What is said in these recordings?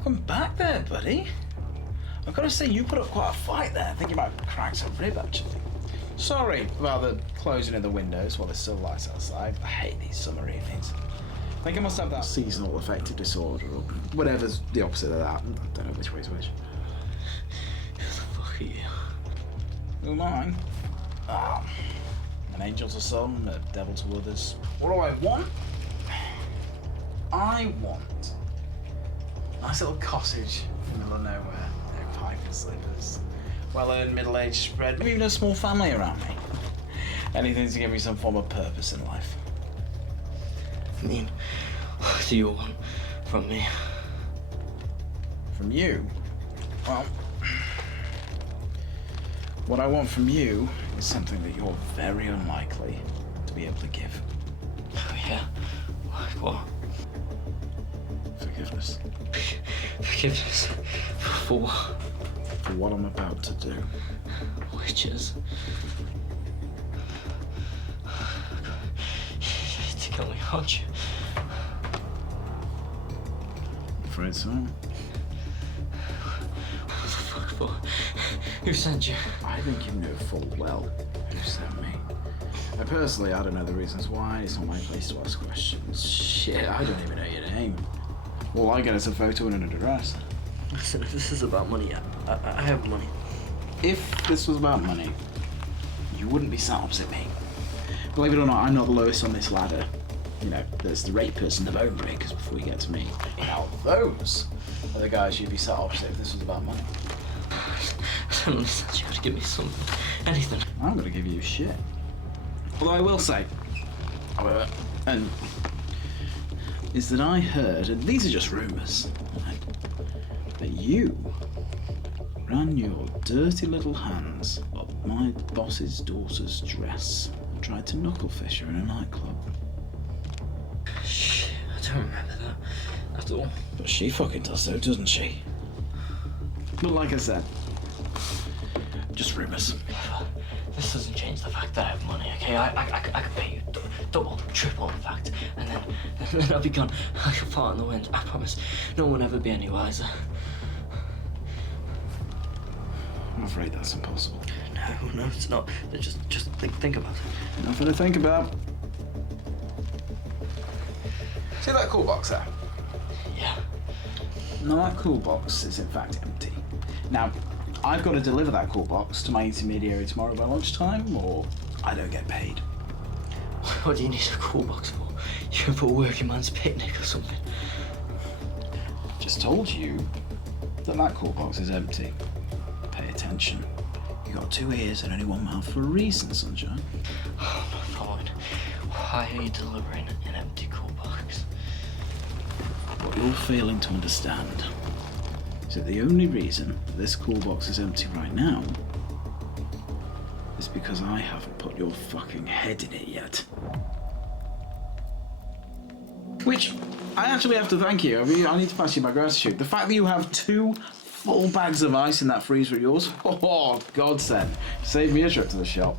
Welcome back there, buddy. I've got to say, you put up quite a fight there. I think you might have cracked a rib, actually. Sorry about the closing of the windows while there's still lights outside. I hate these summer evenings. I think I must have that seasonal affective disorder or whatever's the opposite of that. I don't know which way's which. Who the fuck are you? Who am I? An angel to some, a devil to others. What do I want? I want a nice little cottage in the middle of nowhere. No pipe and slippers. Well-earned middle-aged spread. Maybe even a small family around me. Anything to give me some form of purpose in life. I mean, what do you want from me? From you? Well, what I want from you is something that you're very unlikely to be able to give. Oh yeah? Like what? Forgiveness. Forgiveness? For what? For what I'm about to do. Witches? To kill me, aren't you? I'm afraid so. What the fuck for? Who sent you? I think you know full well who sent me. I personally, I don't know the reasons why. It's not my place to ask questions. Shit, I don't even know your name. All I get is a photo and an address. Listen, if this is about money, I have money. If this was about money, you wouldn't be sat opposite me. Believe it or not, I'm not the lowest on this ladder. You know, there's the rapers and the bone breakers before you get to me. Now those are the guys you'd be sat opposite if this was about money. I don't understand. You gotta give me something. Anything. I'm gonna give you shit. Although I will say, however, and is that I heard, and these are just rumours, right, that you ran your dirty little hands up my boss's daughter's dress and tried to knucklefish her in a nightclub. Shit, I don't remember that at all. But she fucking does though, doesn't she? But like I said, just rumours. This doesn't change the fact that I have money, okay? I could pay you double, triple, in fact, and then I'll be gone like a fart in the wind. I promise. No one will ever be any wiser. I'm afraid that's impossible. No, it's not. Just think about it. Nothing to think about. See that cool box there? Yeah. No, that cool box is in fact empty. Now, I've got to deliver that cool box to my intermediary tomorrow by lunchtime, or I don't get paid. What do you need a cool box for? You're for a working man's picnic or something. Just told you that that cool box is empty. Pay attention. You got 2 ears and only 1 mouth for a reason, sunshine. Oh, I'm not following. Why are you delivering an empty cool box? What you're failing to understand is that the only reason this cool box is empty right now is because I haven't put your fucking head in it yet. Which, I actually have to thank you. I need to pass you my gratitude. The fact that you have 2 full bags of ice in that freezer of yours, oh, godsend. Saved me a trip to the shop.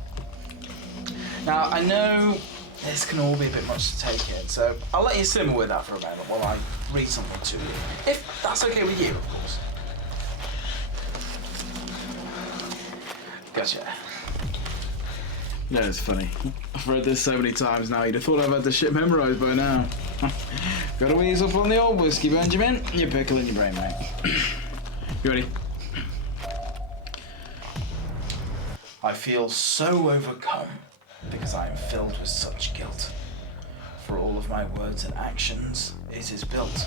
Now, I know this can all be a bit much to take in, so I'll let you simmer with that for a moment while I read something to you. If that's okay with you, of course. Gotcha. You know, it's funny. I've read this so many times now, you'd have thought I've had the shit memorised by now. Gotta ease up on the old whiskey, Benjamin. You're pickling your brain, mate. You ready? I feel so overcome because I am filled with such guilt. For all of my words and actions, it is built.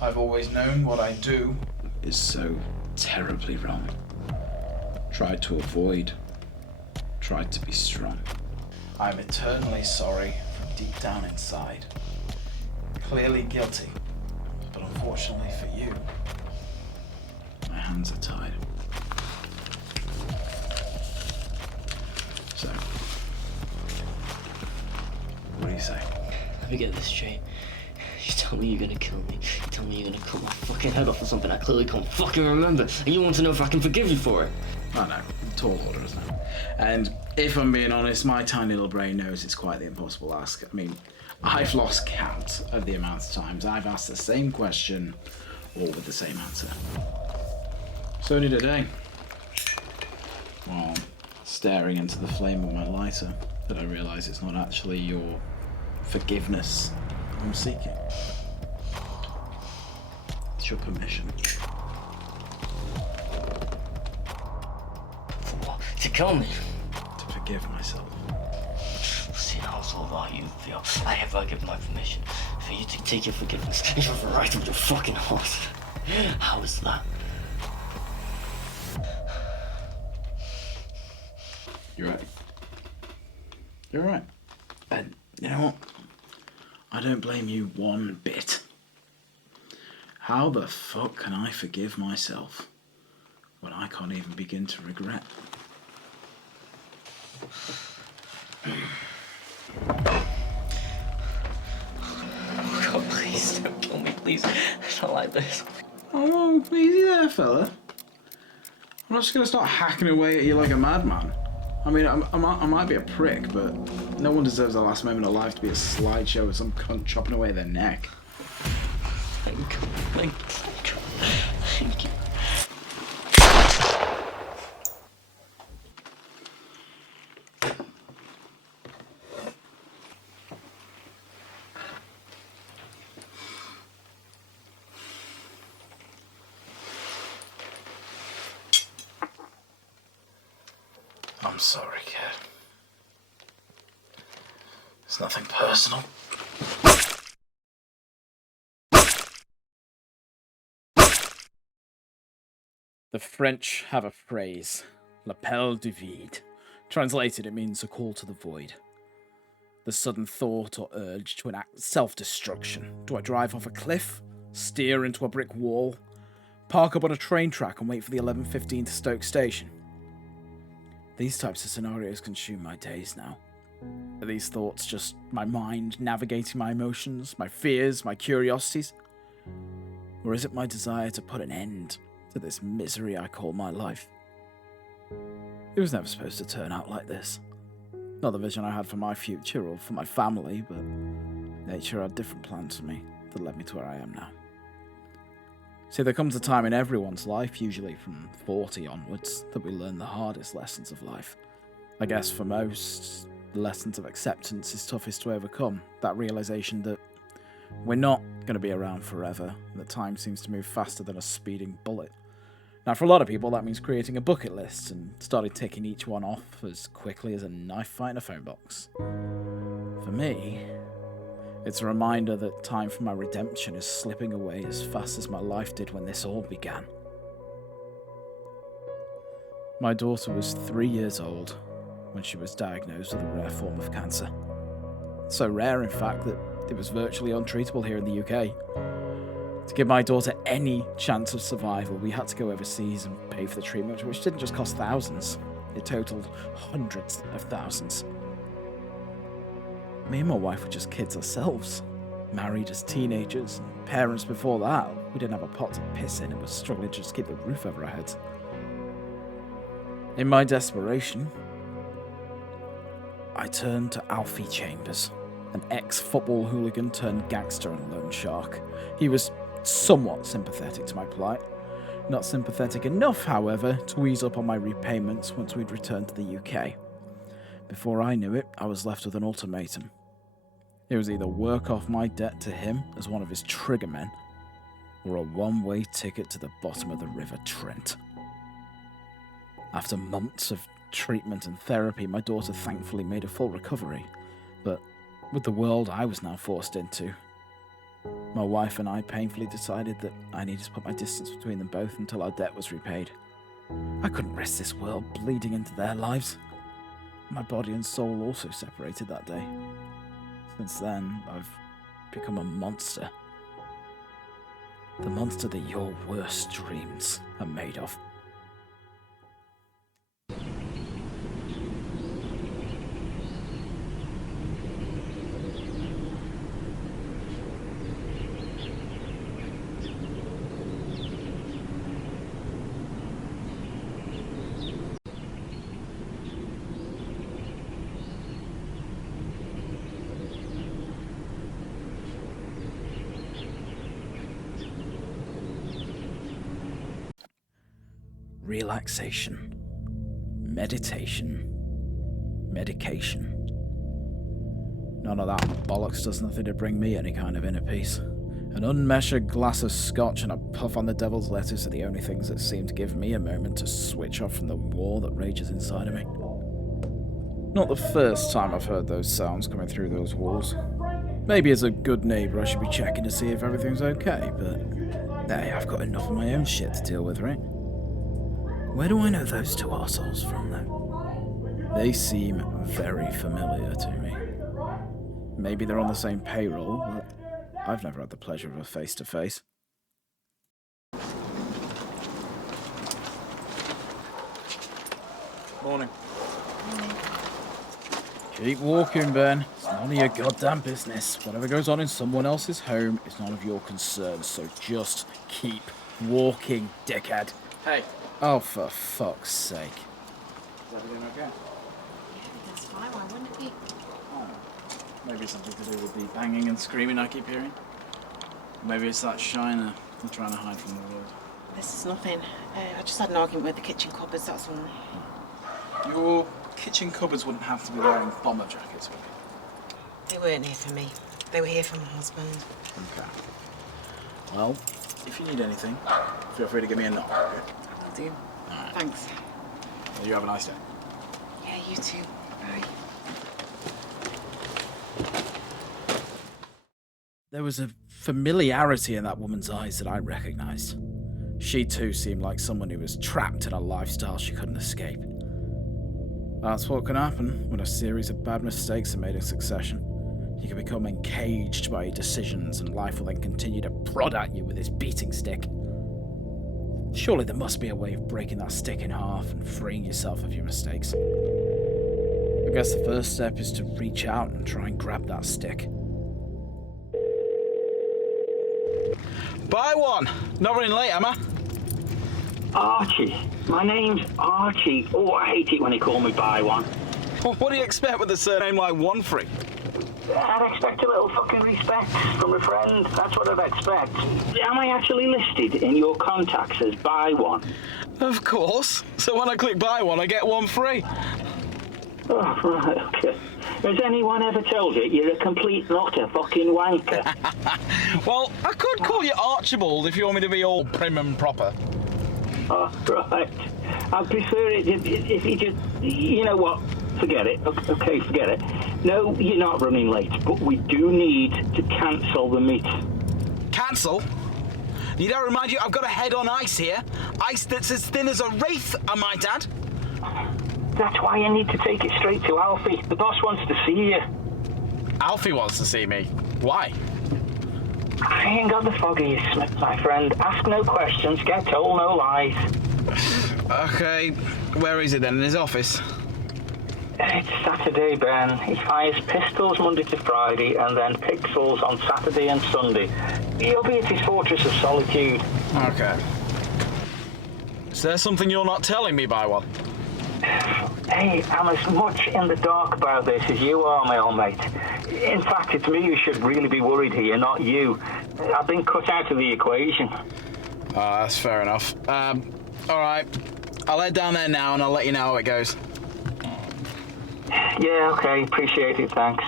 I've always known what I do is so terribly wrong. Tried to avoid, tried to be strong. I'm eternally sorry from deep down inside. Clearly guilty, but unfortunately for you, my hands are tied. So, what do you say? Let me get this straight. You tell me you're gonna kill me. You tell me you're gonna cut my fucking head off for something I clearly can't fucking remember. And you want to know if I can forgive you for it. I know, tall order, isn't it? And if I'm being honest, my tiny little brain knows it's quite the impossible ask. I mean, I've lost count of the amount of times I've asked the same question all with the same answer. So only today, while staring into the flame of my lighter, that I realise it's not actually your forgiveness I'm seeking. It's your permission. For what? To kill me? To forgive myself. See how about you feel. I have given my permission for you to take your forgiveness and shove it right up your fucking horse. How is that? You're right. You're right. And you know what? I don't blame you one bit. How the fuck can I forgive myself when I can't even begin to regret? God, please don't kill me, please. I don't like this. Oh, easy there, fella. I'm not just gonna start hacking away at you like a madman. I mean, I might be a prick, but no one deserves the last moment of life to be a slideshow with some cunt chopping away their neck. Thank you, thank you, thank you. I'm sorry, kid. It's nothing personal. The French have a phrase, l'appel du vide. Translated, it means a call to the void. The sudden thought or urge to enact self-destruction. Do I drive off a cliff? Steer into a brick wall? Park up on a train track and wait for the 11:15 to Stoke Station? These types of scenarios consume my days now. Are these thoughts just my mind navigating my emotions, my fears, my curiosities? Or is it my desire to put an end to this misery I call my life? It was never supposed to turn out like this. Not the vision I had for my future or for my family, but nature had different plans for me that led me to where I am now. See, there comes a time in everyone's life, usually from 40 onwards, that we learn the hardest lessons of life. I guess for most, the lessons of acceptance is toughest to overcome. That realization that we're not going to be around forever, and that time seems to move faster than a speeding bullet. Now, for a lot of people, that means creating a bucket list and starting ticking each one off as quickly as a knife fight in a phone box. For me, it's a reminder that time for my redemption is slipping away as fast as my life did when this all began. My daughter was 3 years old when she was diagnosed with a rare form of cancer. So rare, in fact, that it was virtually untreatable here in the UK. To give my daughter any chance of survival, we had to go overseas and pay for the treatment, which didn't just cost thousands, it totaled hundreds of thousands. Me and my wife were just kids ourselves, married as teenagers, and parents before that. We didn't have a pot to piss in and were struggling to just keep the roof over our heads. In my desperation, I turned to Alfie Chambers, an ex-football hooligan turned gangster and loan shark. He was somewhat sympathetic to my plight. Not sympathetic enough, however, to ease up on my repayments once we'd returned to the UK. Before I knew it, I was left with an ultimatum. It was either work off my debt to him as one of his triggermen, or a one-way ticket to the bottom of the River Trent. After months of treatment and therapy, my daughter thankfully made a full recovery, but with the world I was now forced into, my wife and I painfully decided that I needed to put my distance between them both until our debt was repaid. I couldn't risk this world bleeding into their lives. My body and soul also separated that day. Since then, I've become a monster. The monster that your worst dreams are made of. relaxation, meditation, medication. None of that bollocks does nothing to bring me any kind of inner peace. An unmeasured glass of scotch and a puff on the devil's lettuce are the only things that seem to give me a moment to switch off from the war that rages inside of me. Not the first time I've heard those sounds coming through those walls. Maybe as a good neighbour I should be checking to see if everything's okay, but hey, I've got enough of my own shit to deal with, right? Where do I know those two arseholes from, though? They seem very familiar to me. Maybe they're on the same payroll, but I've never had the pleasure of a face-to-face. Morning. Keep walking, Ben. It's none of your goddamn business. Whatever goes on in someone else's home is none of your concern, so just keep walking, dickhead. Hey. Oh, for fuck's sake. Is everything okay? Yeah, that's fine. Why wouldn't it be? Oh, maybe something to do with the banging and screaming I keep hearing. Maybe it's that shiner I'm trying to hide from the world. This is nothing. I just had an argument with the kitchen cupboards, that's all. Your kitchen cupboards wouldn't have to be wearing bomber jackets, would they? They weren't here for me. They were here for my husband. Okay. Well, if you need anything, feel free to give me a knock, okay? Will do. Alright. Thanks. Well, you have a nice day. Yeah, you too. Bye. There was a familiarity in that woman's eyes that I recognised. She too seemed like someone who was trapped in a lifestyle she couldn't escape. That's what can happen when a series of bad mistakes are made in succession. You can become encaged by your decisions, and life will then continue to prod at you with its beating stick. Surely there must be a way of breaking that stick in half and freeing yourself of your mistakes. I guess the first step is to reach out and try and grab that stick. Buy one! Not running late, am I? Archie. My name's Archie. Oh, I hate it when they call me by one. What do you expect with a surname like Onefree? I'd expect a little fucking respect from a friend. That's what I'd expect. Am I actually listed in your contacts as buy one? Of course. So when I click buy one, I get one free. Oh, right, okay. Has anyone ever told you you're a complete and utter fucking wanker? Well, I could call you Archibald if you want me to be all prim and proper. Oh, right. I'd prefer it if you just... You know what? Forget it. Okay, forget it. No, you're not running late, but we do need to cancel the meet. Cancel? Need I remind you, I've got a head on ice here. Ice that's as thin as a wraith, I might add. That's why you need to take it straight to Alfie. The boss wants to see you. Alfie wants to see me. Why? I ain't got the foggiest, my friend. Ask no questions, get told no lies. Okay, where is it then? In his office? It's Saturday, Ben. He fires pistols Monday to Friday and then pixels on Saturday and Sunday. He'll be at his fortress of solitude. Okay. Is there something you're not telling me, by one? Hey, I'm as much in the dark about this as you are, my old mate. In fact, it's me who should really be worried here, not you. I've been cut out of the equation. That's fair enough. Alright. I'll head down there now and I'll let you know how it goes. Yeah, okay. Appreciate it, thanks.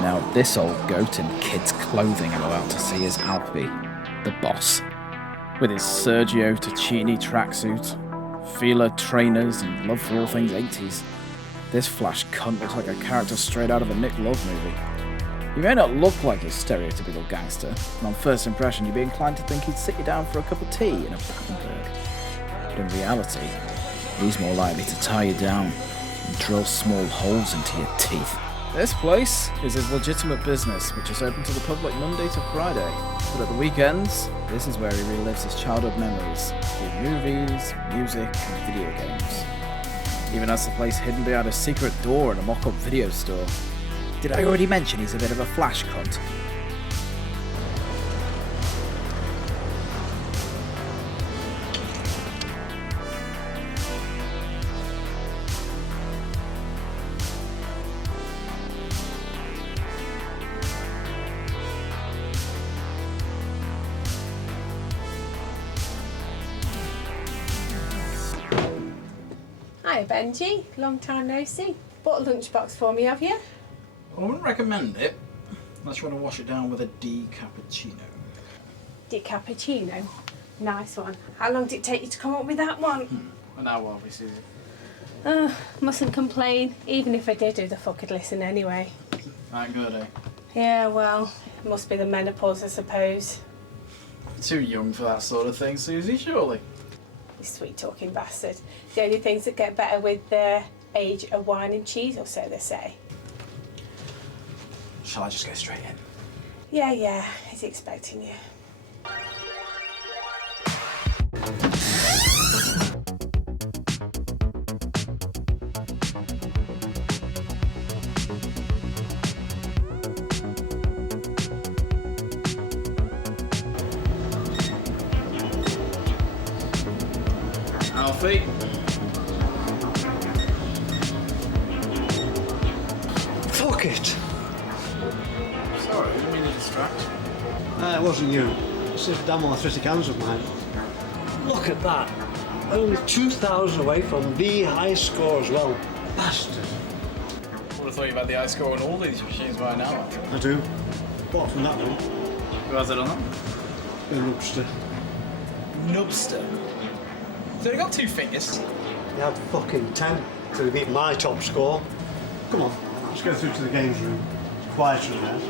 Now, this old goat in kid's clothing I'm about to see is Alfie, the boss. With his Sergio Tacchini tracksuit, Fila trainers, and love for all things 80s. This flash cunt looks like a character straight out of a Nick Love movie. He may not look like your stereotypical gangster, and on first impression you'd be inclined to think he'd sit you down for a cup of tea in a Battenberg. But in reality, he's more likely to tie you down and drill small holes into your teeth. This place is his legitimate business, which is open to the public Monday to Friday. But at the weekends, this is where he relives his childhood memories through movies, music, and video games. Even has the place hidden behind a secret door in a mock-up video store. Did I already mention he's a bit of a flash cunt? Hiya, Benji. Long time no see. Bought a lunchbox for me, have you? I wouldn't recommend it unless you want to wash it down with a decappuccino. Decappuccino. Nice one. How long did it take you to come up with that one? An hour, obviously. Mustn't complain. Even if I did, who the fuck would listen anyway? That good, eh? Yeah, well, it must be the menopause, I suppose. Too young for that sort of thing, Susie, surely. You sweet talking bastard. The only things that get better with the age are wine and cheese, or so they say. Shall I just go straight in? Yeah, he's expecting you. Alfie? Fuck it! Sorry, I didn't mean to distract. It wasn't you. It's just damn arthritic hands of mine. Look at that. Only 2,000 away from the high score as well. Bastard. Would have thought you've had the high score on all these machines by now. I do. Apart from that one, Who has it on them? a lobster. Nubster. So they got 2 fingers. They had fucking 10 till they beat my top score. Come on, let's go through to the games room. It's quieter in there.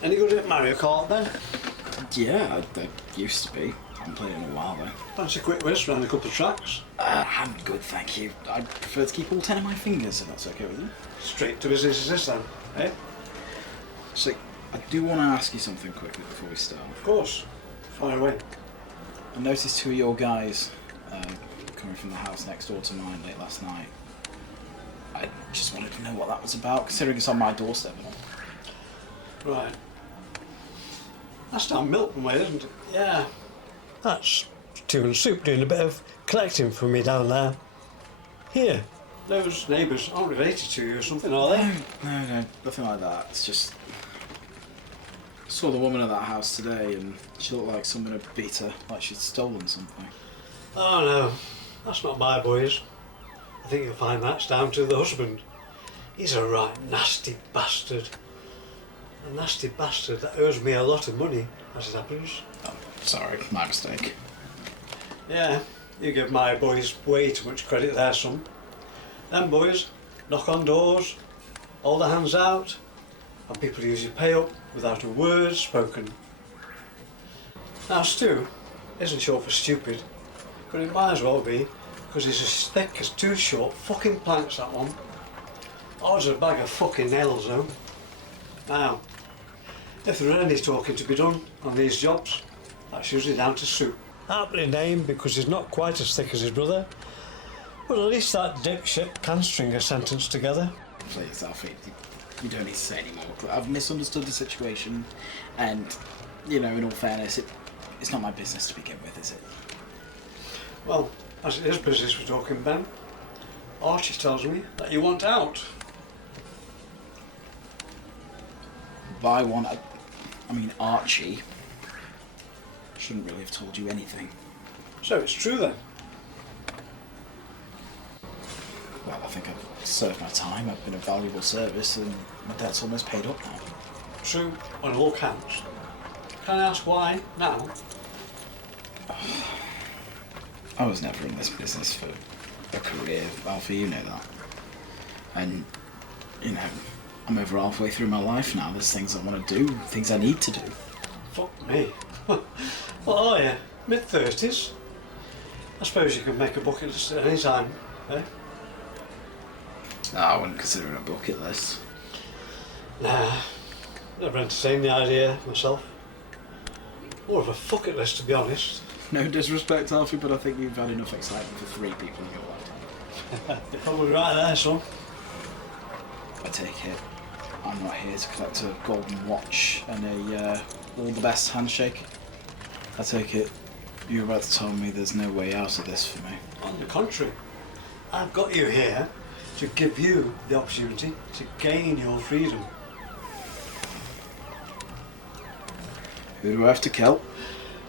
Any good at Mario Kart then? Yeah, they used to be. I haven't played in a while though. Fancy a quick whiz around a couple of tracks? I'm good, thank you. I'd prefer to keep all 10 of my fingers, if that's okay with you. Straight to business is this then, eh? So, I do want to ask you something quickly before we start. Of course. Fire away. I noticed 2 of your guys coming from the house next door to mine late last night. I just wanted to know what that was about, considering it's on my doorstep and all. Right. That's down Milton way, isn't it? Yeah. That's Two and Soup doing a bit of collecting for me down there. Here, those neighbours aren't related to you or something, are they? No, nothing like that. It's just... I saw the woman at that house today and she looked like someone had beat her, like she'd stolen something. Oh no, that's not my boys. I think you'll find that's down to the husband. He's a right nasty bastard. A nasty bastard that owes me a lot of money, as it happens. Oh, sorry, my mistake. Yeah, you give my boys way too much credit there, son. Them boys knock on doors, hold their hands out, and people usually pay up without a word spoken. Now, Stu isn't short for stupid, but it might as well be, because he's as thick as 2 short fucking planks, that one. Ours a bag of fucking nails, though. Now, if there are any talking to be done on these jobs, that's usually down to Sue. Aptly named because he's not quite as thick as his brother. But at least that dipshit can string a sentence together. Please, Alfie, you don't need to say any more. I've misunderstood the situation, and, you know, in all fairness, it's not my business to begin with, is it? Well, as it is business we're talking, Ben, Archie tells me that you want out. By one, I mean Archie shouldn't really have told you anything. So it's true then? Well, I think I've served my time, I've been a valuable service, and my debt's almost paid up now. True on all counts. Can I ask why now? I was never in this business for a career, Alfie, you know that. And, you know, I'm over halfway through my life now. There's things I want to do, things I need to do. Fuck me. What are you? Mid-30s? I suppose you can make a bucket list at any time, eh? No, I wouldn't consider it a bucket list. Nah, never entertained the idea myself. More of a fuck it list, to be honest. No disrespect, Alfie, but I think you've had enough excitement for 3 people in your lifetime. You're probably right there, son. I take it I'm not here to collect a golden watch and a all the best handshake. I take it you're about to tell me there's no way out of this for me. On the contrary, I've got you here to give you the opportunity to gain your freedom. Who do I have to kill?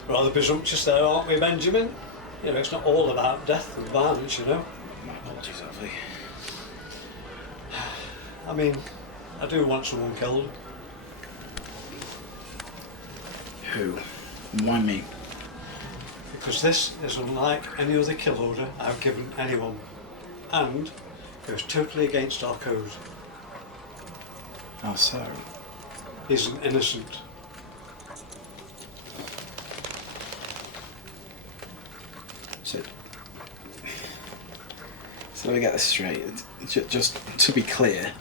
Rather presumptuous there, aren't we, Benjamin? You know, it's not all about death and violence, you know. My apologies, Alfie. I mean, I do want someone killed. Who? And why me? Because this is unlike any other kill order I've given anyone, and goes totally against our code. How so? He's an innocent. So let me get this straight. Just to be clear,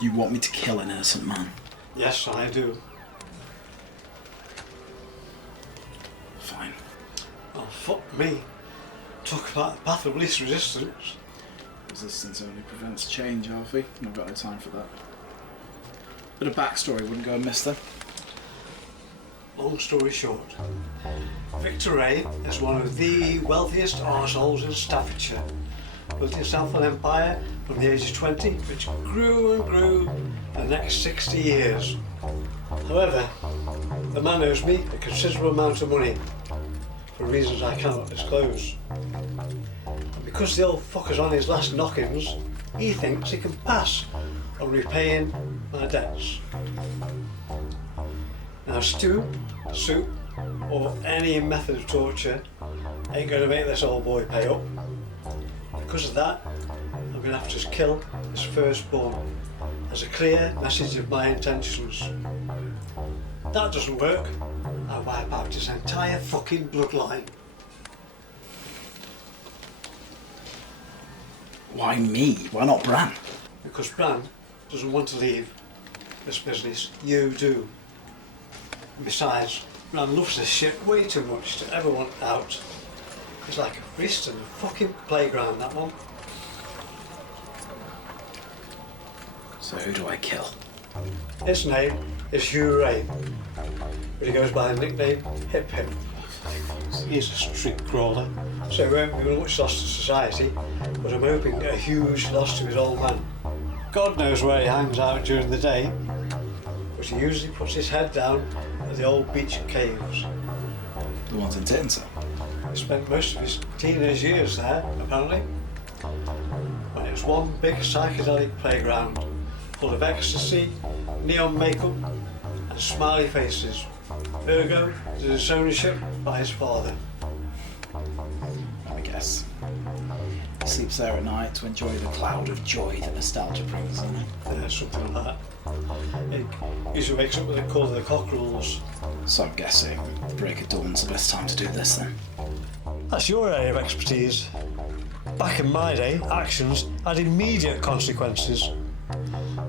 you want me to kill an innocent man? Yes, I do. Fine. Oh, fuck me. Talk about the path of least resistance. Resistance only prevents change, Alfie. I've got no time for that. Bit of backstory wouldn't go amiss then. Long story short, Victor Ray is one of the wealthiest arseholes in Staffordshire. Built himself an empire from the age of 20, which grew and grew for the next 60 years. However, the man owes me a considerable amount of money, for reasons I cannot disclose. And because the old fucker's on his last knockings, he thinks he can pass on repaying my debts. Now stew, soup, or any method of torture ain't going to make this old boy pay up. Because of that, I'm going to have to just kill his firstborn as a clear message of my intentions. If that doesn't work, I wipe out his entire fucking bloodline. Why me? Why not Bran? Because Bran doesn't want to leave this business. You do. And besides, Bran loves this shit way too much to ever want out. It's like a priest in a fucking playground, that one. So who do I kill? His name is Hugh Ray, but he goes by the nickname Hip Hip. He's a street crawler, so he won't be much loss to society, but I'm hoping to get a huge loss to his old man. God knows where he hangs out during the day, but he usually puts his head down at the old beach caves. The ones in Tittinsall. He spent most of his teenage years there, apparently, when it was one big psychedelic playground full of ecstasy, neon makeup and smiley faces. Ergo, his ownership by his father. Let me guess. He sleeps there at night to enjoy the cloud of joy that nostalgia brings, isn't it? Something like that. He usually wakes up with the call of the cockerels. So I'm guessing break of dawn's the best time to do this then. That's your area of expertise. Back in my day, actions had immediate consequences.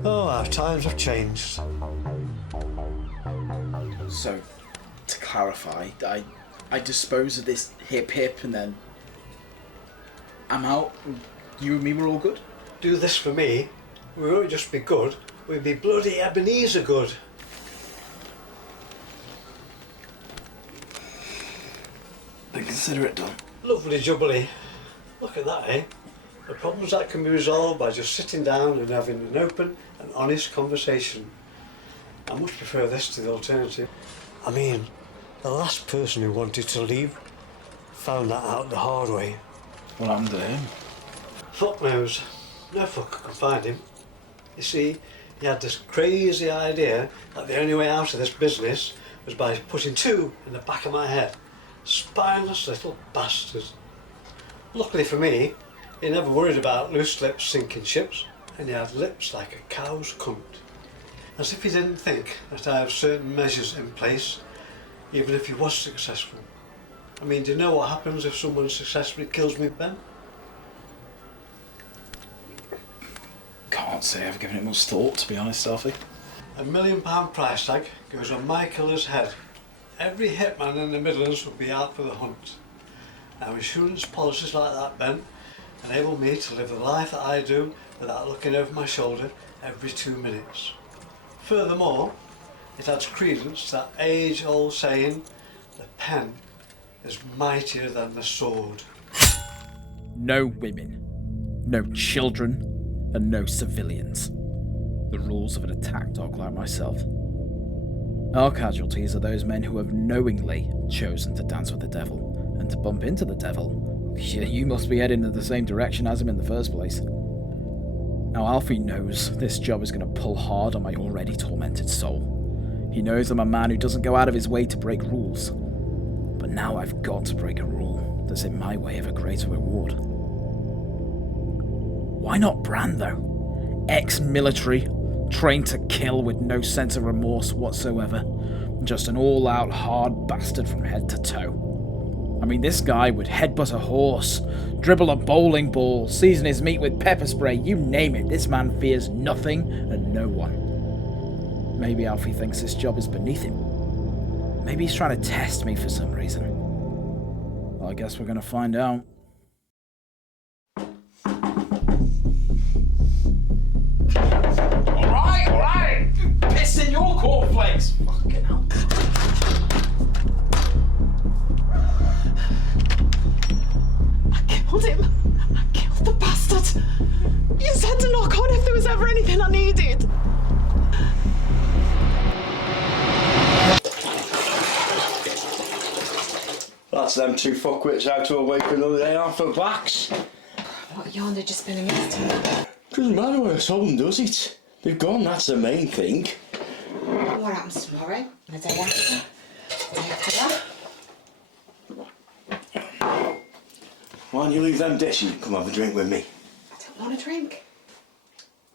Oh, how times have changed. So, to clarify, I dispose of this Hip and then I'm out. You and me were all good? Do this for me, we won't just be good, we'd be bloody Ebenezer good. Then consider it done. Lovely jubbly. Look at that, eh? The problems that can be resolved by just sitting down and having an open and honest conversation. I much prefer this to the alternative. I mean, the last person who wanted to leave found that out the hard way. What happened to him? Fuck knows. No fucker can find him. You see, he had this crazy idea that the only way out of this business was by putting 2 in the back of my head. Spineless little bastard. Luckily for me, he never worried about loose lips sinking ships, and he had lips like a cow's cunt. As if he didn't think that I have certain measures in place, even if he was successful. I mean, do you know what happens if someone successfully kills me, Ben? Can't say I've given it much thought, to be honest, Alfie. £1 million price tag goes on my killer's head. every hitman in the Midlands would be out for the hunt. Now insurance policies like that, Ben, enable me to live the life that I do without looking over my shoulder every 2 minutes. Furthermore, it adds credence to that age-old saying, the pen is mightier than the sword. No women, no children, and no civilians. The rules of an attack dog like myself. Our casualties are those men who have knowingly chosen to dance with the devil, and to bump into the devil. You must be heading in the same direction as him in the first place. Now Alfie knows this job is going to pull hard on my already tormented soul. He knows I'm a man who doesn't go out of his way to break rules. But now I've got to break a rule that's in my way of a greater reward. Why not Bran, though? Ex-military, trained to kill with no sense of remorse whatsoever. Just an all-out hard bastard from head to toe. I mean, this guy would headbutt a horse, dribble a bowling ball, season his meat with pepper spray, you name it. This man fears nothing and no one. Maybe Alfie thinks this job is beneath him. Maybe he's trying to test me for some reason. Well, I guess we're going to find out. Alright! Piss in your cornflakes! Fucking hell. I killed him. I killed the bastard. You said to knock on if there was ever anything I needed. That's them two fuckwits out to awake another day off their backs. What yarn did you spin a minute to? Doesn't matter what I told them, does it? They've gone, that's the main thing. What happens tomorrow? The day after? The day after that? Why don't you leave them dishes and come have a drink with me? I don't want a drink.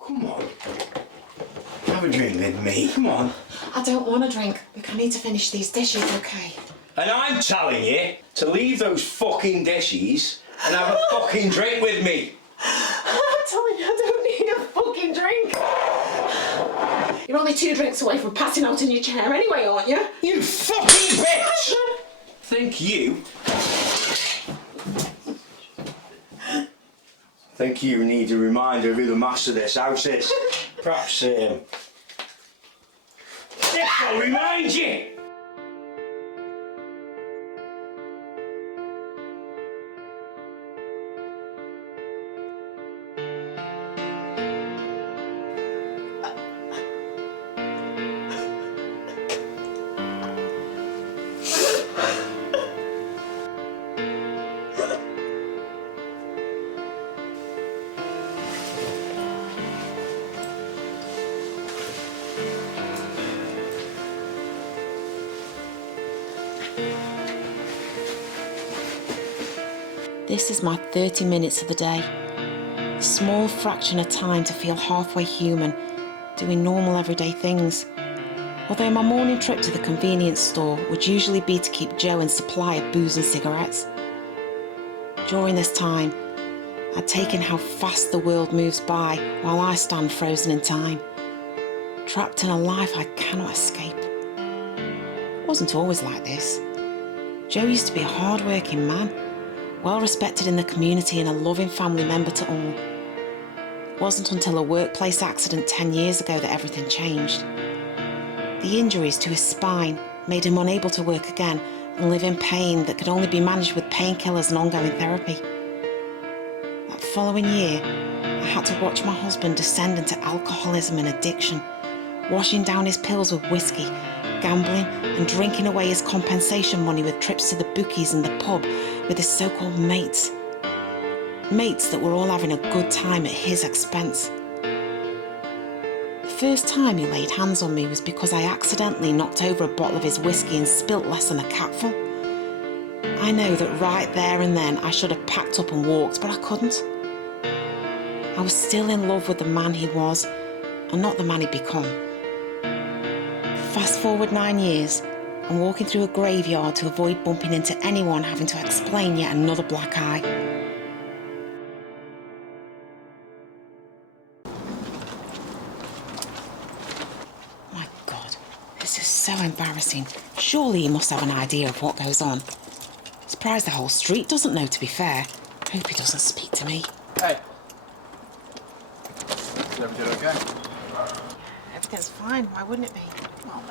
Come on. Have a drink with me, come on. I don't want a drink. Look, I need to finish these dishes, okay? And I'm telling you to leave those fucking dishes and have a fucking drink with me. I'm telling you, I don't need a fucking drink. You're only 2 drinks away from passing out in your chair anyway, aren't you? You fucking bitch! Think you need a reminder of who the master of this house is. Perhaps, this will remind you! This is my 30 minutes of the day. A small fraction of time to feel halfway human, doing normal everyday things. Although my morning trip to the convenience store would usually be to keep Joe in supply of booze and cigarettes. During this time, I'd taken how fast the world moves by while I stand frozen in time, trapped in a life I cannot escape. It wasn't always like this. Joe used to be a hard-working man, well respected in the community and a loving family member to all. It wasn't until a workplace accident 10 years ago that everything changed. The injuries to his spine made him unable to work again and live in pain that could only be managed with painkillers and ongoing therapy. That following year, I had to watch my husband descend into alcoholism and addiction, washing down his pills with whiskey, gambling and drinking away his compensation money with trips to the bookies and the pub with his so-called mates. Mates that were all having a good time at his expense. The first time he laid hands on me was because I accidentally knocked over a bottle of his whiskey and spilt less than a capful. I know that right there and then I should have packed up and walked, but I couldn't. I was still in love with the man he was and not the man he'd become. Fast forward 9 years, I'm walking through a graveyard to avoid bumping into anyone having to explain yet another black eye. My God, this is so embarrassing. Surely he must have an idea of what goes on. Surprised the whole street doesn't know, to be fair. Hope he doesn't speak to me. Hey. Is everything okay? Everything's fine. Why wouldn't it be? Well,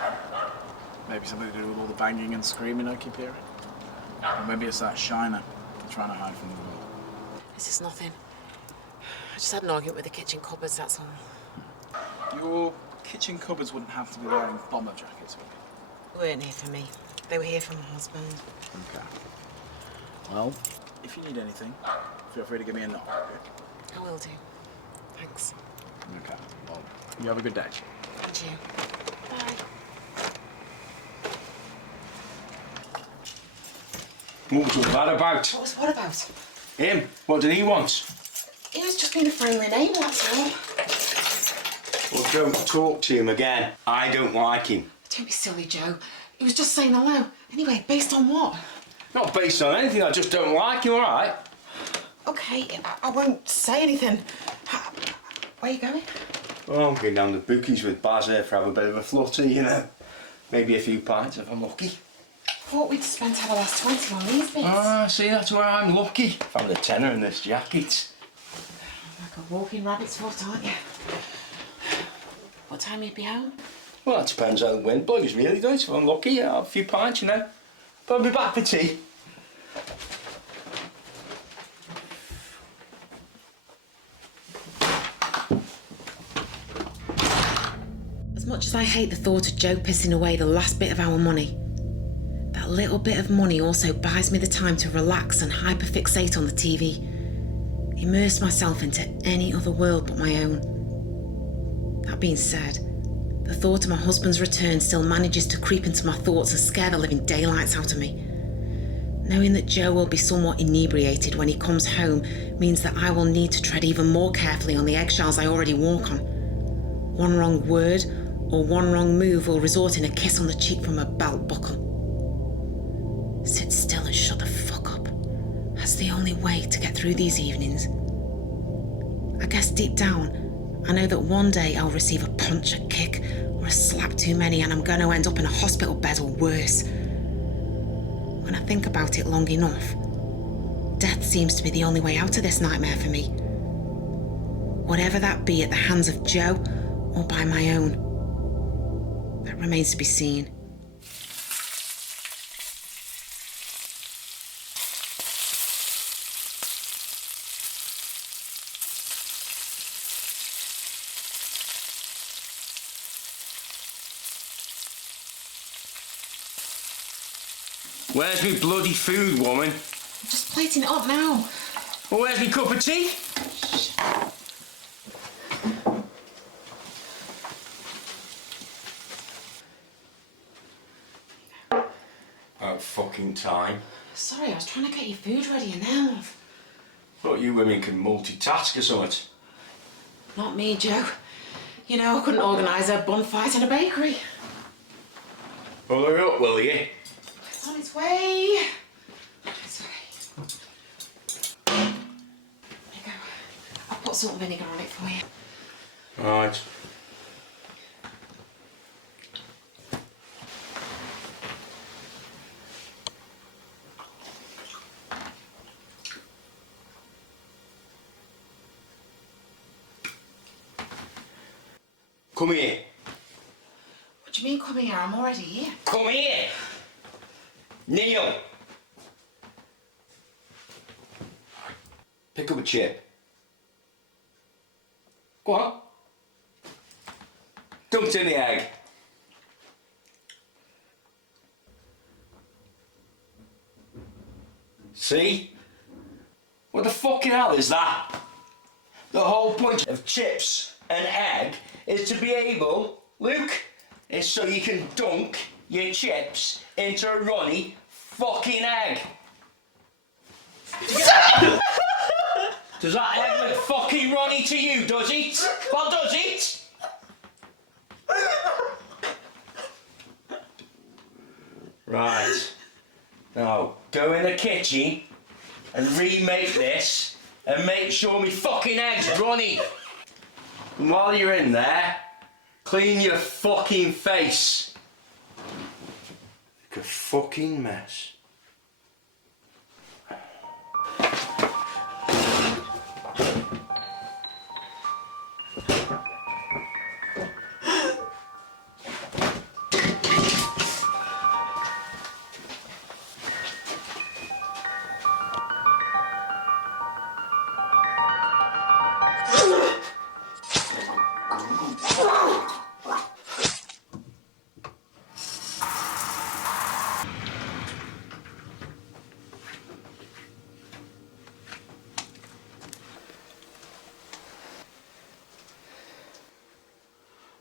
maybe something to do with all the banging and screaming I keep hearing. Or maybe it's that shiner trying to hide from the world. This is nothing. I just had an argument with the kitchen cupboards, that's all. Your kitchen cupboards wouldn't have to be wearing bomber jackets, would they? They weren't here for me. They were here for my husband. Okay. Well, if you need anything, feel free to give me a knock, okay? I will do. Thanks. Okay. Well, you have a good day. And you. Bye. What was all that about? What about? Him? What did he want? He was just being a friendly neighbour, that's all. Well, don't talk to him again. I don't like him. Don't be silly, Joe. He was just saying hello. Anyway, based on what? Not based on anything, I just don't like him, all right? Okay, I won't say anything. Where are you going? Well, I'm going down the bookies with Baz here for have a bit of a flutter, you know. Maybe a few pints if I'm lucky. Thought we'd spent our last 20 on these bits. Ah, see, that's where I'm lucky. Found a tenner in this jacket. Like a walking rabbit's foot, aren't you? What time will you be home? Well, that depends how the wind blows, really, does it? If I'm lucky, I'll have a few pints, you know. But I'll be back for tea. As much as I hate the thought of Joe pissing away the last bit of our money, that little bit of money also buys me the time to relax and hyperfixate on the TV, immerse myself into any other world but my own. That being said, the thought of my husband's return still manages to creep into my thoughts and scare the living daylights out of me. Knowing that Joe will be somewhat inebriated when he comes home means that I will need to tread even more carefully on the eggshells I already walk on. One wrong word or one wrong move will result in a kiss on the cheek from a belt buckle. Sit still and shut the fuck up. That's the only way to get through these evenings. I guess deep down, I know that one day I'll receive a punch, a kick, or a slap too many and I'm going to end up in a hospital bed or worse. When I think about it long enough, death seems to be the only way out of this nightmare for me. Whatever that be at the hands of Joe or by my own, that remains to be seen. Where's me bloody food, woman? I'm just plating it up now. Well, where's me cup of tea? About fucking time. Sorry, I was trying to get your food ready and now Thought you women can multitask or something. Not me, Joe. You know, I couldn't organise a bonfire in a bakery. Well, hurry up, will you? It's on its way. On its way. There you go. I'll put salt and vinegar on it for you. Right. Come here. What do you mean, come here? I'm already here. Come here. Kneel. Pick up a chip. Go on. Dump it in the egg. See? What the fucking hell is that? The whole point of chips and egg is to be able, Luke, is so you can dunk your chips into a runny fucking egg. Does that egg look fucking runny to you, does it? What does it? Right. Now, go in the kitchen and remake this and make sure me fucking egg's runny. And while you're in there, clean your fucking face. like a fucking mess.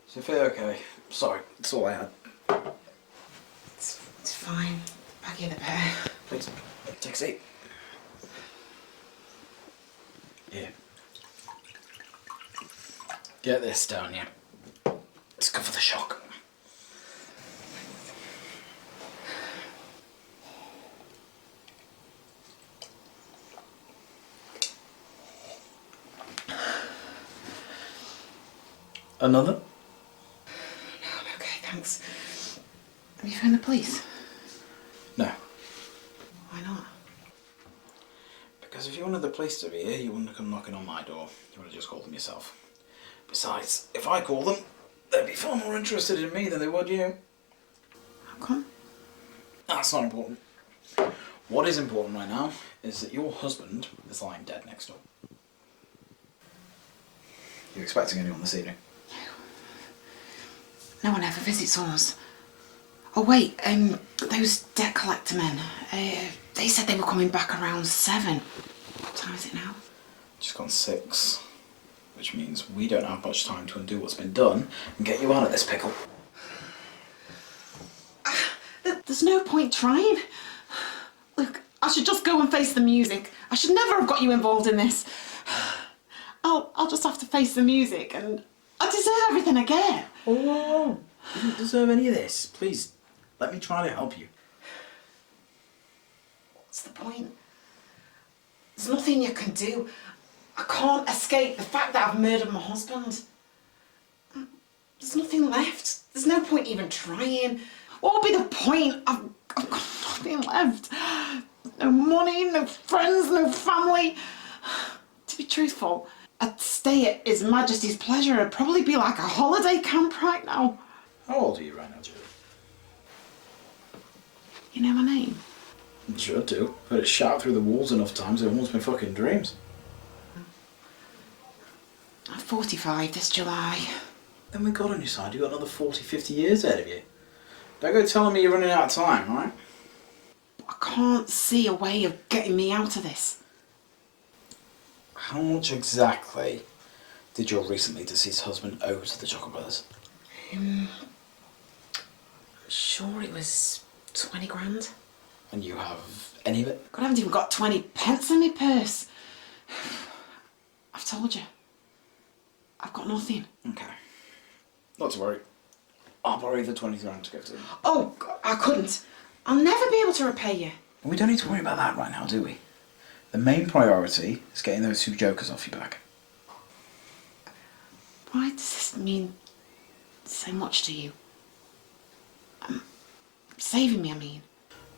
Sophia, okay. Sorry, that's all I had. It's fine. Back in the bed. Please, take a seat. Here. Get this down here. It's good for the shock. Another? No, I'm okay, thanks. Have you phoned the police? No. Why not? Because if you wanted the police to be here, you wouldn't have come knocking on my door. You would have just called them yourself. Besides, if I call them, they'd be far more interested in me than they would you. How come? That's not important. What is important right now is that your husband is lying dead next door. You expecting anyone this evening? No one ever visits us. Oh wait, those debt collector men, they said they were coming back around 7. What time is it now? Just gone 6. Which means we don't have much time to undo what's been done and get you out of this pickle. There's no point trying. Look, I should just go and face the music. I should never have got you involved in this. I'll just have to face the music, and I deserve everything I get. Oh, you don't deserve any of this. Please, let me try to help you. What's the point? There's nothing you can do. I can't escape the fact that I've murdered my husband. There's nothing left. There's no point even trying. What would be the point? I've got nothing left. No money, no friends, no family. To be truthful, I'd stay at His Majesty's pleasure. It'd probably be like a holiday camp right now. How old are you right now, Julie? You know my name? Sure do. I've heard it shout through the walls enough times it haunts my fucking dreams. I'm 45 this July. Then with God on your side, you've got another 40, 50 years ahead of you. Don't go telling me you're running out of time, alright? I can't see a way of getting me out of this. How much exactly did your recently deceased husband owe to the Chuckle Brothers? I'm sure it was 20 grand. And you have any of it? God, I haven't even got 20 pence in my purse. I've told you. I've got nothing. Okay. Not to worry. I'll borrow you the 20 grand to give to them. Oh, I couldn't. I'll never be able to repay you. We don't need to worry about that right now, do we? The main priority is getting those 2 jokers off your back. Why does this mean so much to you? Saving me, I mean.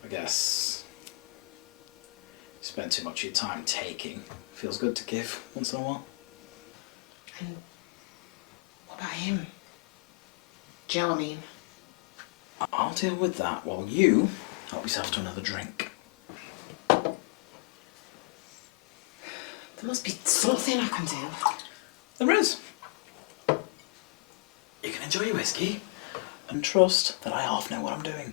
I guess you spend too much of your time taking. Feels good to give once in a while. And what about him? Joe, I mean. I'll deal with that while you help yourself to another drink. There must be something I can do. There is. You can enjoy your whiskey and trust that I half know what I'm doing.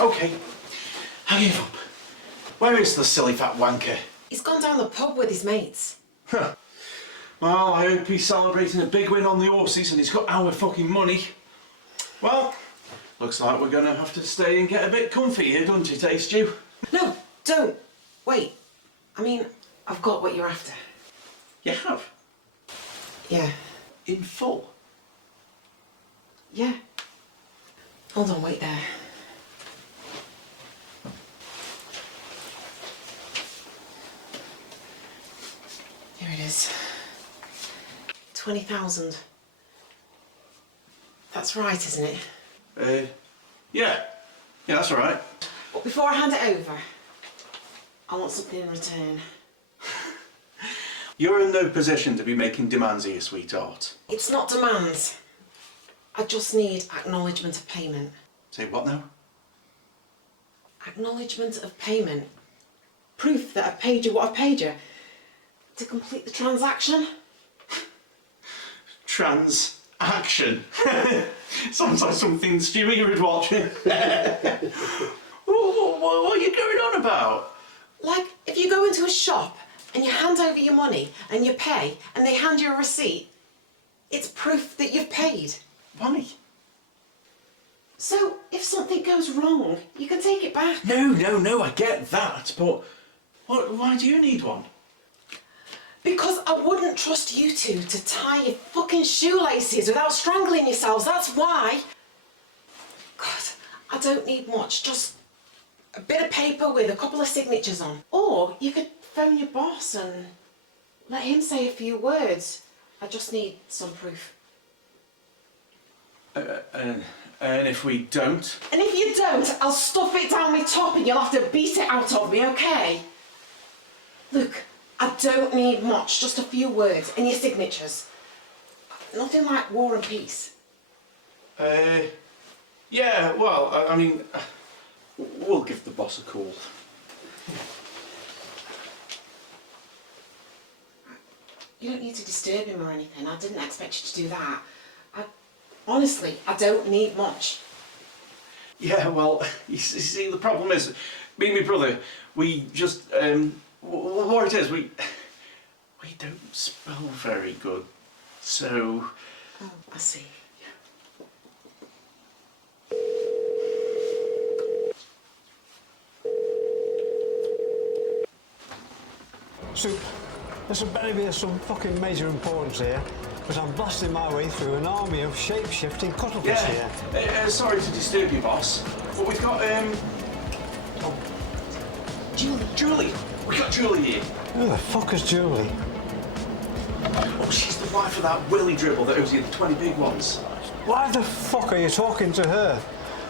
Okay, I give up. Where is the silly fat wanker? He's gone down the pub with his mates. Well, I hope he's celebrating a big win on the horses and he's got our fucking money. Well, looks like we're gonna have to stay and get a bit comfy here, don't you, Taste You? No, don't. Wait. I mean, I've got what you're after. You have? Yeah. In full? Yeah. Hold on, wait there. Here it is. 20,000. That's right, isn't it? Yeah. Yeah, that's all right. But before I hand it over, I want something in return. You're in no position to be making demands here, sweetheart. It's not demands. I just need acknowledgement of payment. Say what now? Acknowledgement of payment. Proof that I've paid you what I've paid you. To complete the transaction. Transaction. Sounds like something Stewie would watch. What are you going on about? Like, if you go into a shop and you hand over your money and you pay and they hand you a receipt, it's proof that you've paid. Why? So, if something goes wrong, you can take it back. No, I get that, but why do you need one? Because I wouldn't trust you two to tie your fucking shoelaces without strangling yourselves, that's why. God, I don't need much, just a bit of paper with a couple of signatures on. Or you could phone your boss and let him say a few words. I just need some proof. And if we don't? And if you don't, I'll stuff it down my top and you'll have to beat it out of me, okay? Look, I don't need much, just a few words and your signatures. Nothing like war and peace. Yeah, well, I mean, we'll give the boss a call. You don't need to disturb him or anything. I didn't expect you to do that. Honestly, I don't need much. Yeah, well, you see, the problem is, me and my brother, we just, what it is, we don't spell very good, so... Oh, I see. Soup, this had better be of some fucking major importance here, because I'm blasting my way through an army of shape-shifting cuttlefish here. Sorry to disturb you, boss, but we've got, Julie! We got Julie here. Who the fuck is Julie? Oh, she's the wife of that Willy dribble that owes you the 20 big ones. Why the fuck are you talking to her?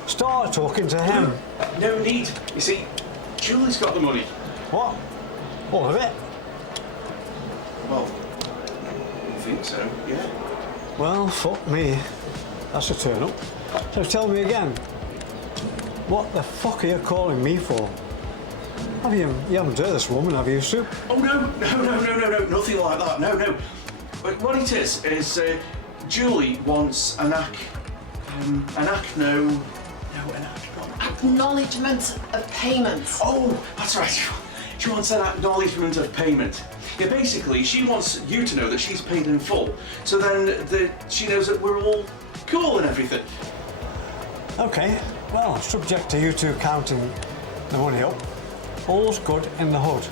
Start talking to him. No need. You see, Julie's got the money. What? All of it? Well, I think so, yeah. Well, fuck me. That's a turn up. So tell me again, what the fuck are you calling me for? You haven't heard this woman, have you, Soup? Oh, no, nothing like that, no. But what it is Julie wants an Acknowledgement of payment. Oh, that's right. She wants an acknowledgement of payment. Yeah, basically, she wants you to know that she's paid in full, so then she knows that we're all cool and everything. Okay, well, subject to you two counting the money up, all's good in the hood.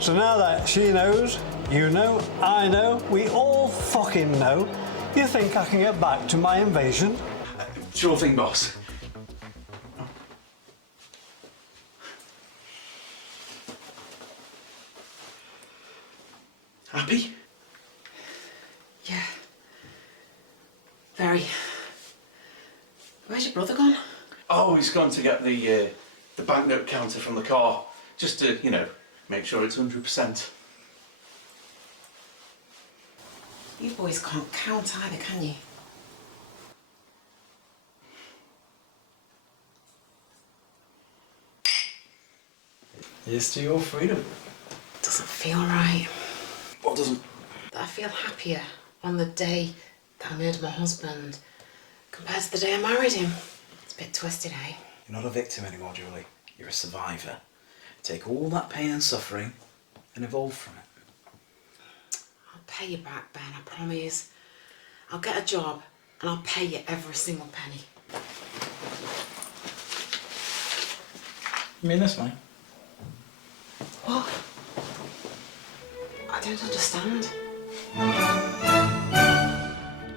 So now that she knows, you know, I know, we all fucking know, you think I can get back to my invasion? Sure thing, boss. Happy? Yeah. Very. Where's your brother gone? Oh, he's gone to get the banknote counter from the car, just to, you know, make sure it's 100%. You boys can't count either, can you? Here's to your freedom. Doesn't feel right. What doesn't? I feel happier on the day that I murdered my husband compared to the day I married him. bit twisted, eh? You're not a victim anymore, Julie. You're a survivor. Take all that pain and suffering and evolve from it. I'll pay you back, Ben, I promise. I'll get a job and I'll pay you every single penny. You mean this, mate? What? I don't understand.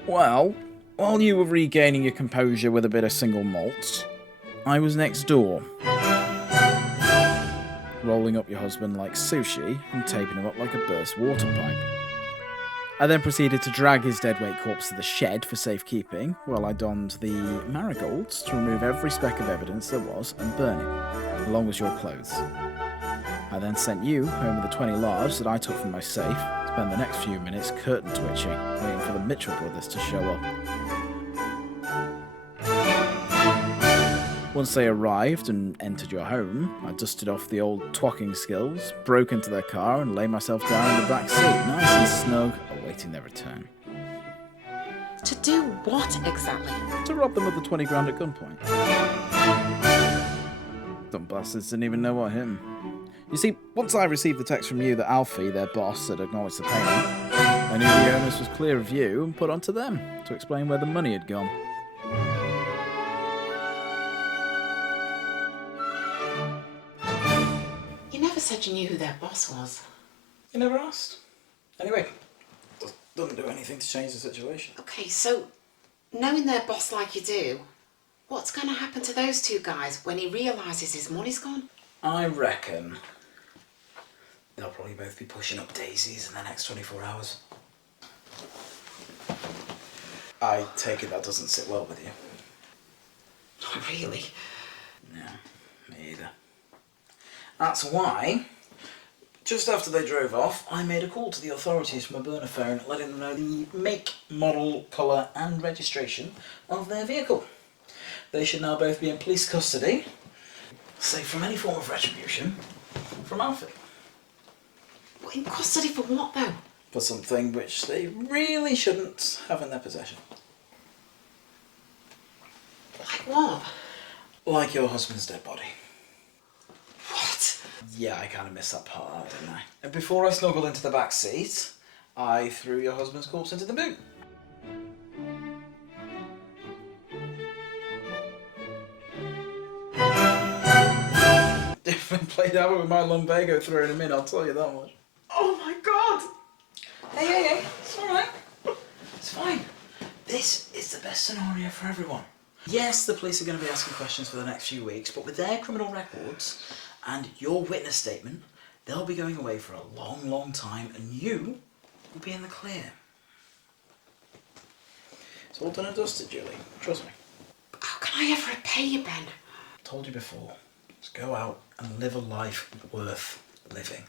Well, while you were regaining your composure with a bit of single malts, I was next door. Rolling up your husband like sushi and taping him up like a burst water pipe. I then proceeded to drag his deadweight corpse to the shed for safekeeping, while I donned the marigolds to remove every speck of evidence there was and burn it, along with your clothes. I then sent you home with the 20 large that I took from my safe, to spend the next few minutes curtain twitching, waiting for the Mitchell brothers to show up. Once they arrived and entered your home, I dusted off the old twocking skills, broke into their car and laid myself down in the back seat, nice and snug, awaiting their return. To do what exactly? To rob them of the 20 grand at gunpoint. Dumb bastards didn't even know what hit him. You see, once I received the text from you that Alfie, their boss, had acknowledged the payment, I knew the onus was clear of you and put onto them to explain where the money had gone. You never said you knew who their boss was. You never asked. Anyway, doesn't do anything to change the situation. Okay, so knowing their boss like you do, what's going to happen to those two guys when he realises his money's gone? I reckon they'll probably both be pushing up daisies in the next 24 hours. I take it that doesn't sit well with you. Not really. No, me either. That's why, just after they drove off, I made a call to the authorities from a burner phone, letting them know the make, model, colour and registration of their vehicle. They should now both be in police custody, safe from any form of retribution from Alfie. What, in custody for what, though? For something which they really shouldn't have in their possession. Like what? Like your husband's dead body. What? Yeah, I kind of missed that part out, didn't I? And before I snuggled into the back seat, I threw your husband's corpse into the boot. Different played out with my lumbago throwing him in, I'll tell you that much. Oh my God! Hey, it's alright. It's fine. This is the best scenario for everyone. Yes, the police are going to be asking questions for the next few weeks, but with their criminal records and your witness statement, they'll be going away for a long, long time, and you will be in the clear. It's all done and dusted, Julie. Trust me. How can I ever repay you, Ben? I told you before. Just go out and live a life worth living.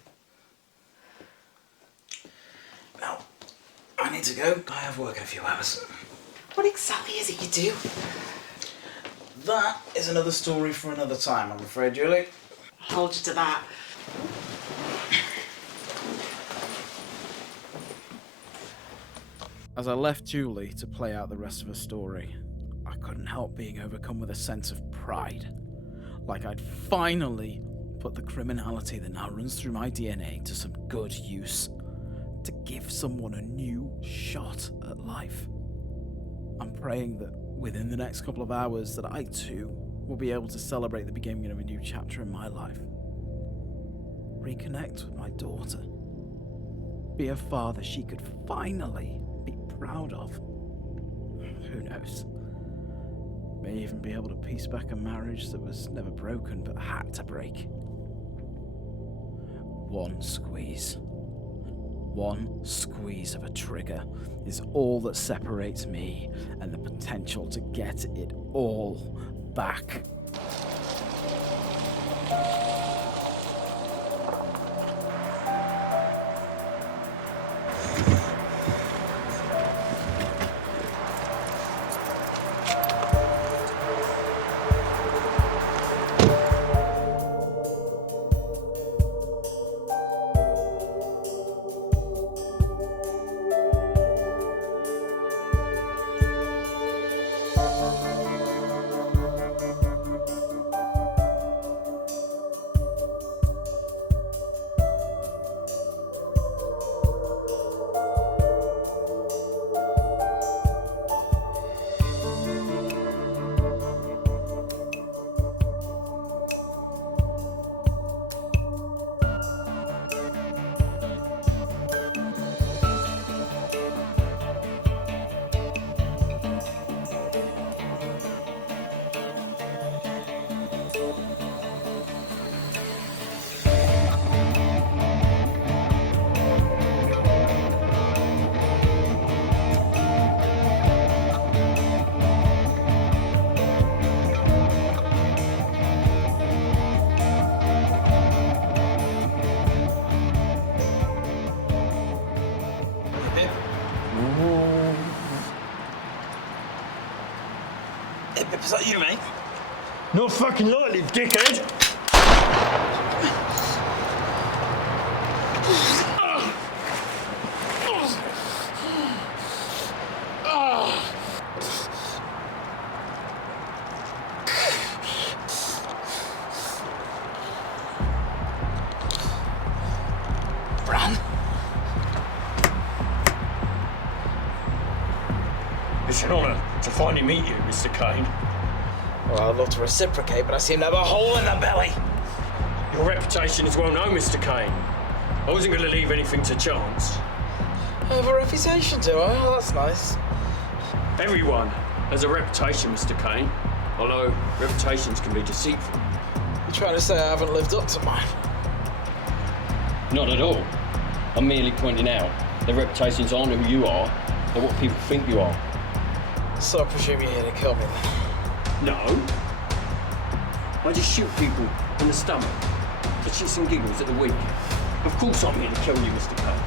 Now, I need to go. I have work in a few hours. What exactly is it you do? That is another story for another time, I'm afraid, Julie. I'll hold you to that. As I left Julie to play out the rest of her story, I couldn't help being overcome with a sense of pride. Like I'd finally put the criminality that now runs through my DNA to some good use. To give someone a new shot at life. I'm praying that within the next couple of hours that I too will be able to celebrate the beginning of a new chapter in my life. Reconnect with my daughter. Be a father she could finally be proud of. Who knows? May even be able to piece back a marriage that was never broken but had to break. One squeeze of a trigger is all that separates me and the potential to get it all back. Is that you, mate? Not fucking likely, dickhead! Bran? It's an honour to finally meet you, Mr. Kane. Well, I'd love to reciprocate, but I seem to have a hole in the belly. Your reputation is well known, Mr. Kane. I wasn't going to leave anything to chance. I have a reputation, do I? Oh, that's nice. Everyone has a reputation, Mr. Kane. Although reputations can be deceitful. You're trying to say I haven't lived up to mine? Not at all. I'm merely pointing out that reputations aren't who you are, they're what people think you are. So I presume you're here to kill me then? No. I just shoot people in the stomach for shits and giggles at the week. Of course I'm here to kill you, Mr. Kane.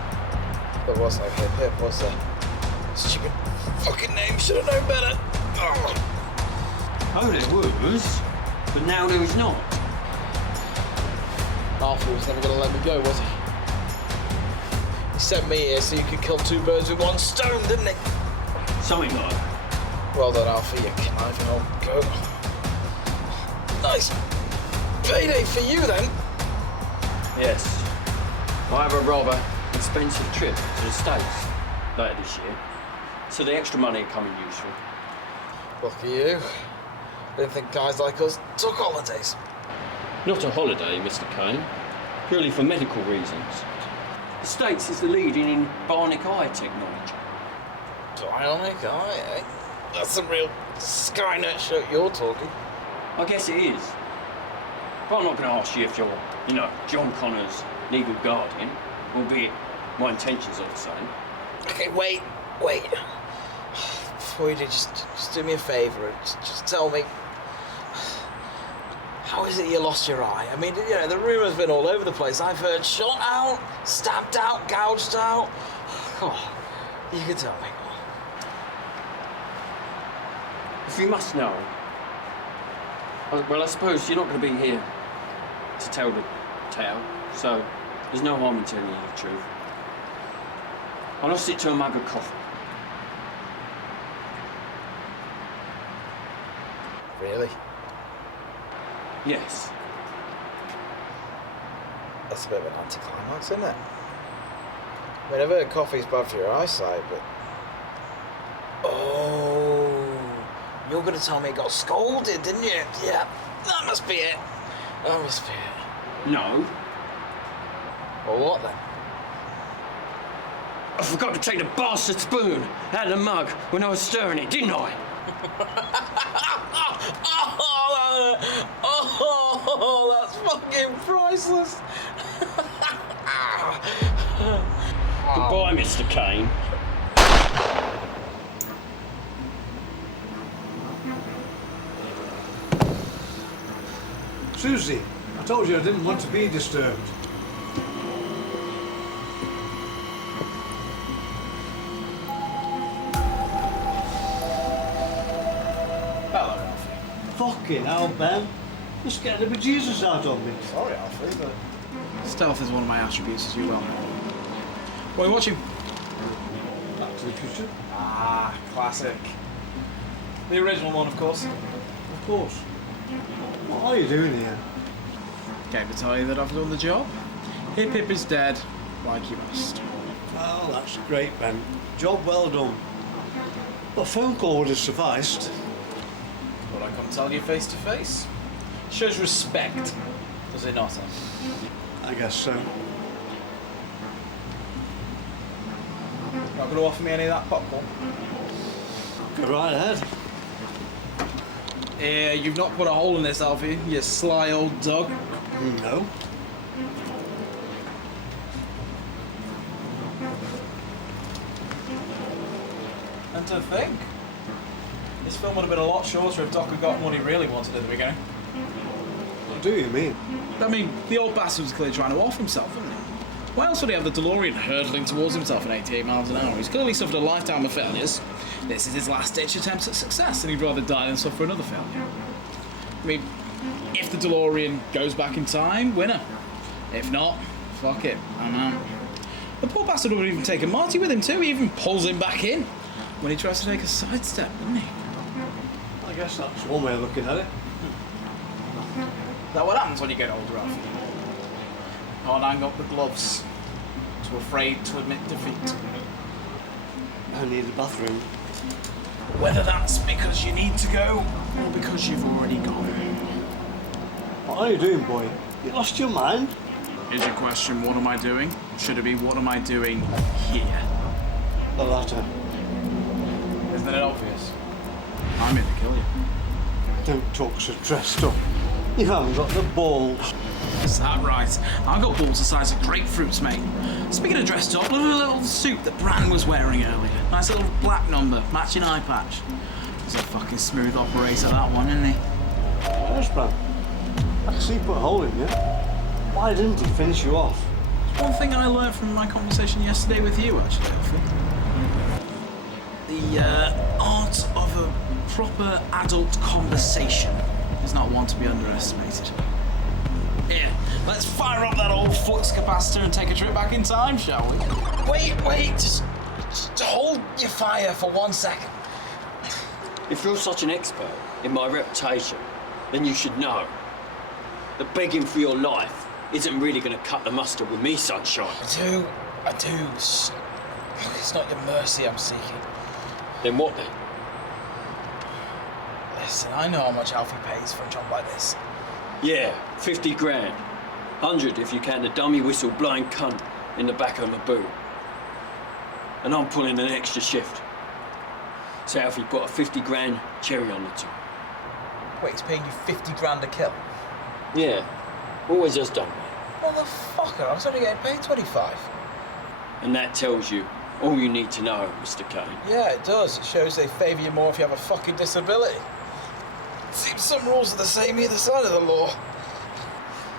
There was no hip, was there? Stupid fucking name, should have known better. Oh, there was, but now there is not. Alfie was never going to let me go, was he? He sent me here so you could kill two birds with one stone, didn't he? Something like that. Well done, Alfie, you conniving old goat. Nice payday for you, then. Yes. I have a rather expensive trip to the States later this year, so the extra money will come in useful. Lucky you. I didn't think guys like us took holidays. Not a holiday, Mr. Kane. Purely for medical reasons. The States is the leading in bionic eye technology. Bionic eye, eh? That's some real Skynet shit you're talking. I guess it is. But I'm not going to ask you if you're, John Connor's legal guardian, albeit my intentions are the same. Okay, wait. Before you do, just do me a favour and just tell me, how is it you lost your eye? I mean, the rumour's been all over the place. I've heard shot out, stabbed out, gouged out. Oh, you can tell me. If you must know, well, I suppose you're not going to be here to tell the tale, so there's no harm in telling you the truth. I lost it to a mug of coffee. Really? Yes. That's a bit of an anticlimax, isn't it? I mean, I've heard coffee's bad for your eyesight, but... Oh, you're going to tell me it got scolded, didn't you? Yeah, that must be it. That must be it. No. Well, what then? I forgot to take the bastard spoon out of the mug when I was stirring it, didn't I? Oh, that's fucking priceless. Goodbye, Mr. Kane. Susie, I told you I didn't want to be disturbed. Hello, Alfie. Fucking hell, Ben. You're scared the bejesus out of me. Sorry, Alfie, but stealth is one of my attributes, as you well know. What are you watching? Back to the Future? Ah, classic. The original one, of course. Of course. What are you doing here? Came to tell you that I've done the job. Hip Hip is dead, like you must. Well, that's great, Ben. Job well done. A phone call would have sufficed. But I come tell you face to face. Shows respect, does it not? I guess so. Not going to offer me any of that popcorn? Go right ahead. Yeah, you've not put a hole in this, Alfie, you sly old dog. No. And to think, this film would have been a lot shorter if Doc had gotten what he really wanted at the beginning. What do you mean? I mean, the old bastard was clearly trying to off himself, wasn't he? Why else would he have the DeLorean hurtling towards himself at 88 miles an hour? He's clearly suffered a lifetime of failures. This is his last-ditch attempt at success, and he'd rather die than suffer another failure. I mean, if the DeLorean goes back in time, winner. If not, fuck it, I'm out. The poor bastard would even take a Marty with him too. He even pulls him back in when he tries to take a sidestep, doesn't he? I guess that's one way of looking at it. Is that what happens when you get older, Alfie? Can't hang up the gloves. Too afraid to admit defeat. I need the bathroom. Whether that's because you need to go, or because you've already gone. What are you doing, boy? You lost your mind? Is your question, what am I doing? Should it be, what am I doing here? The latter. Isn't it obvious? I'm here to kill you. Don't talk so dressed up. You haven't got the balls. Is that right? I've got balls the size of grapefruits, mate. Speaking of dressed up, look at the little suit that Bran was wearing earlier. Nice little black number, matching eye patch. He's a fucking smooth operator, that one, isn't he? Yes, Bran. I can see you put a hole in you. Why didn't he finish you off? It's one thing I learned from my conversation yesterday with you, actually, Alfie. The art of a proper adult conversation is not one to be underestimated. Here, let's fire up that old flux capacitor and take a trip back in time, shall we? Wait, just hold your fire for 1 second. If you're such an expert in my reputation, then you should know that begging for your life isn't really going to cut the mustard with me, sunshine. I do. It's not your mercy I'm seeking. Then what then? Listen, I know how much Alfie pays for a job like this. Yeah, 50 grand. 100 if you count the dummy whistle blowing cunt in the back of my boot. And I'm pulling an extra shift. So Alfie got a 50 grand cherry on the top. Wait, he's paying you 50 grand a kill? Yeah, always has done. Motherfucker, I was only getting paid 25. And that tells you all you need to know, Mr. Kane. Yeah, it does. It shows they favour you more if you have a fucking disability. Seems some rules are the same either side of the law.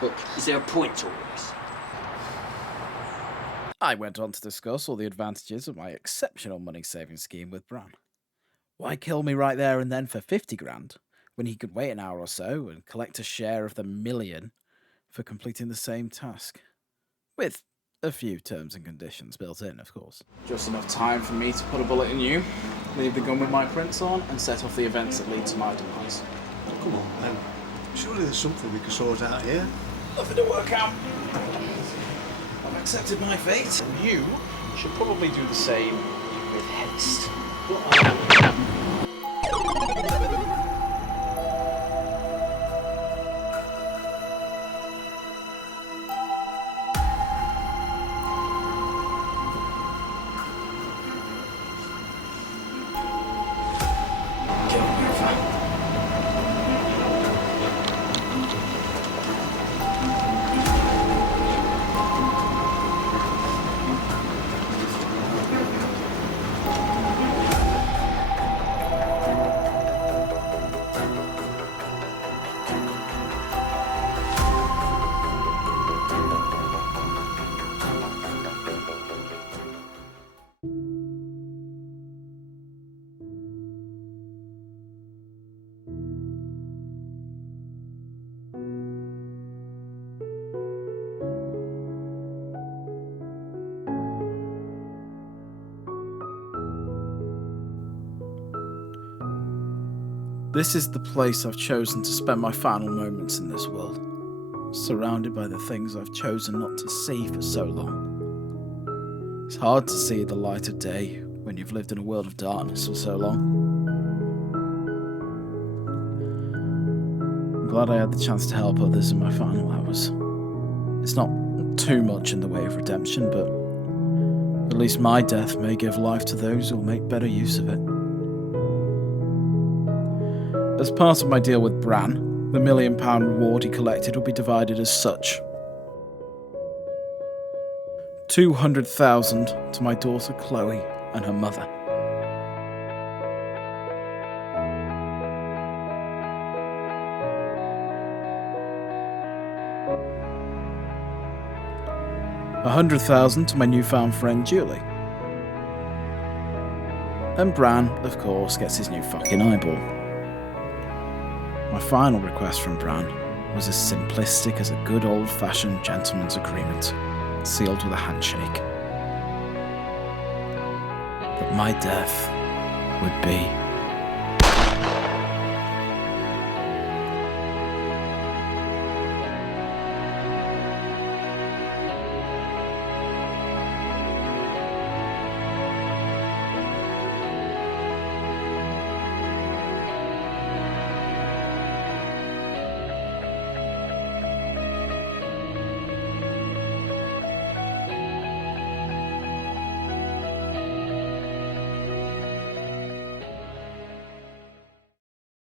Look, is there a point to all this? I went on to discuss all the advantages of my exceptional money-saving scheme with Bran. Why kill me right there and then for 50 grand, when he could wait an hour or so and collect a share of the million for completing the same task? With a few terms and conditions built in, of course. Just enough time for me to put a bullet in you, leave the gun with my prints on, and set off the events that lead to my demise. Oh, come on, man. Surely there's something we can sort out here. Nothing to work out. I've accepted my fate. You should probably do the same with haste. This is the place I've chosen to spend my final moments in this world, surrounded by the things I've chosen not to see for so long. It's hard to see the light of day when you've lived in a world of darkness for so long. I'm glad I had the chance to help others in my final hours. It's not too much in the way of redemption, but at least my death may give life to those who'll make better use of it. As part of my deal with Bran, the £1 million reward he collected will be divided as such. 200,000 to my daughter Chloe and her mother. 100,000 to my newfound friend Julie. And Bran, of course, gets his new fucking eyeball. My final request from Bran was as simplistic as a good old-fashioned gentleman's agreement, sealed with a handshake. That my death would be